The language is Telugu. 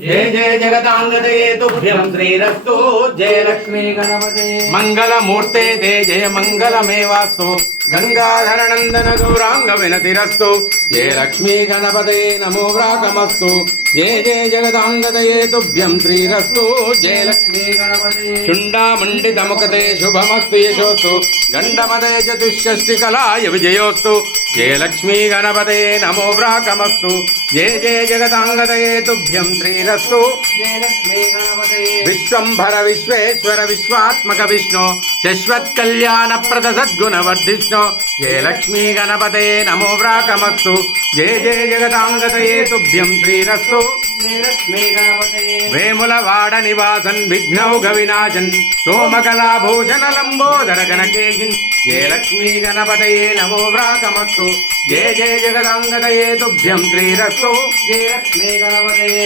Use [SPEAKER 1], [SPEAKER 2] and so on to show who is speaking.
[SPEAKER 1] జయ జయ జగదాంగదయే తుభ్యం శ్రీరస్తు. జయ లక్ష్మీ
[SPEAKER 2] గణపతే.
[SPEAKER 1] మంగళమూర్తే తే జయ మంగళమేవాస్తు. గంగాధర నందన గౌరాంగ వినతిరస్తు. జయ లక్ష్మీ గణపతే నమో వ్రాకమస్తు జయ జయ జగదాంగదయే తుభ్యం శ్రీరస్తు. జయ లక్ష్మీ
[SPEAKER 2] గణపతే.
[SPEAKER 1] చుండామండితముఖతే శుభమస్తు యశోస్తు. గండమదే చతుషష్టి కళాయ విజయోస్తు. జయ లక్ష్మీ గణపతే నమో వ్రాకమస్తు జయ జయ జగదాంగదయే తుభ్యం శ్రీరస్తు.
[SPEAKER 2] జయ లక్ష్మీ గణపతే
[SPEAKER 1] విశ్వంభర విశ్వేశ్వర విశ్వాత్మక విష్ణు శశ్వత్ కళ్యాణ ప్రద సద్గుణ జయ లక్ష్మీ గణపతే నమో వ్రాకమస్తు జయ జయ జగదాంగతయే తుభ్యం
[SPEAKER 2] శ్రీరస్సు
[SPEAKER 1] వేములవాడ నివాసన్ విఘ్నౌఘ వినాశన్ సోమకళాభూషణ లంబోదర గణకేశిన్ జయ లక్ష్మీ గణపతయే నమో వ్రాకమస్తు జయ జయ జగదాంగతయే తుభ్యం శ్రీరస్సు
[SPEAKER 2] జయ లక్ష్మీ గణపతయే